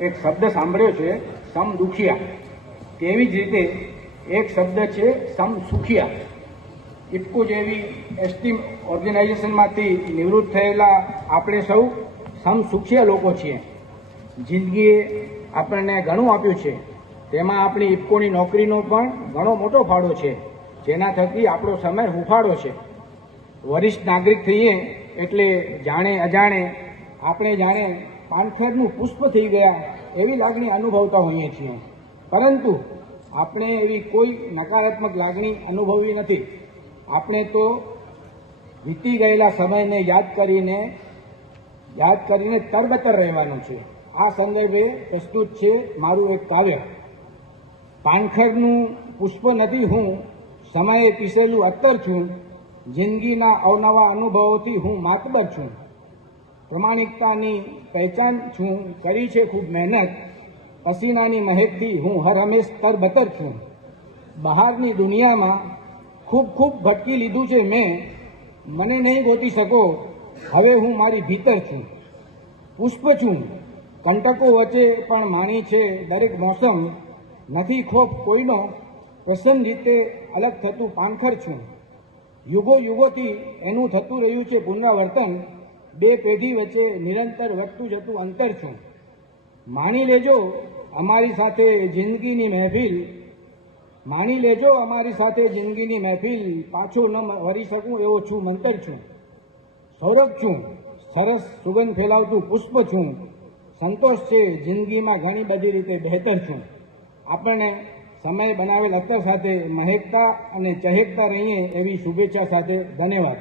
એક શબ્દ સાંભળ્યો છે, સમ દુખિયા. તેવી જ રીતે એક શબ્દ છે, સમ સુખિયા. ઇફકો જેવી એસટી ઓર્ગેનાઇઝેશનમાંથી નિવૃત્ત થયેલા આપણે સૌ સમ સુખિયા લોકો છીએ. જિંદગીએ આપણને ઘણું આપ્યું છે. તેમાં આપણી ઇફકોની નોકરીનો પણ ઘણો મોટો ફાળો છે, જેના થકી આપણો સમય હુફાળો છે. વરિષ્ઠ નાગરિક થઈએ એટલે જાણે અજાણે, આપણે જાણે પાનખરનું પુષ્પ થઈ ગયા એવી લાગણી અનુભવતા હોઈએ છીએ. પરંતુ આપણે એવી કોઈ નકારાત્મક લાગણી અનુભવી નથી. આપણે તો વીતી ગયેલા સમયને યાદ કરીને યાદ કરીને તરબતર રહેવાનું છે. આ સંદર્ભે પ્રસ્તુત છે મારું એક કાવ્ય. પાનખરનું પુષ્પ નથી હું સમયે પીસેલું અત્તર છું. જિંદગીના અવનવા અનુભવોથી હું માતબર છું. પ્રમાણિકતાની પહેચાન છું, કરી છે ખૂબ મહેનત. પસીનાની મહેકથી હું હર હંમેશ તરબતર છું. બહારની દુનિયામાં ખૂબ ખૂબ ભટકી લીધું છે મેં. મને નહીં ગોતી શકો. હવે હું મારી ભીતર છું. પુષ્પ છું. કંટકો વચ્ચે પણ માણી છે દરેક મોસમ. નથી ખોફ કોઈનો. પ્રસન્ન રીતે અલગ થતું પાનખર છું. યુગો યુગોથી એનું થતું રહ્યું છે પુનરાવર્તન. બે પેઢી વચ્ચે નિરંતર વધતું જતું અંતર છું. માણી લેજો અમારી સાથે જિંદગીની મહેફિલ. માણી લેજો અમારી સાથે જિંદગીની મહેફિલ. પાછો ન વરી શકું એવો છું, મંતર છું. સૌરભ છું. સરસ સુગંધ ફેલાવતું પુષ્પ છું. સંતોષ છે, જિંદગીમાં ઘણી બધી રીતે બહેતર છું. આપણને સમય બનાવેલ અત્તર સાથે મહેકતા અને ચહેકતા રહીએ એવી શુભેચ્છા સાથે ધન્યવાદ.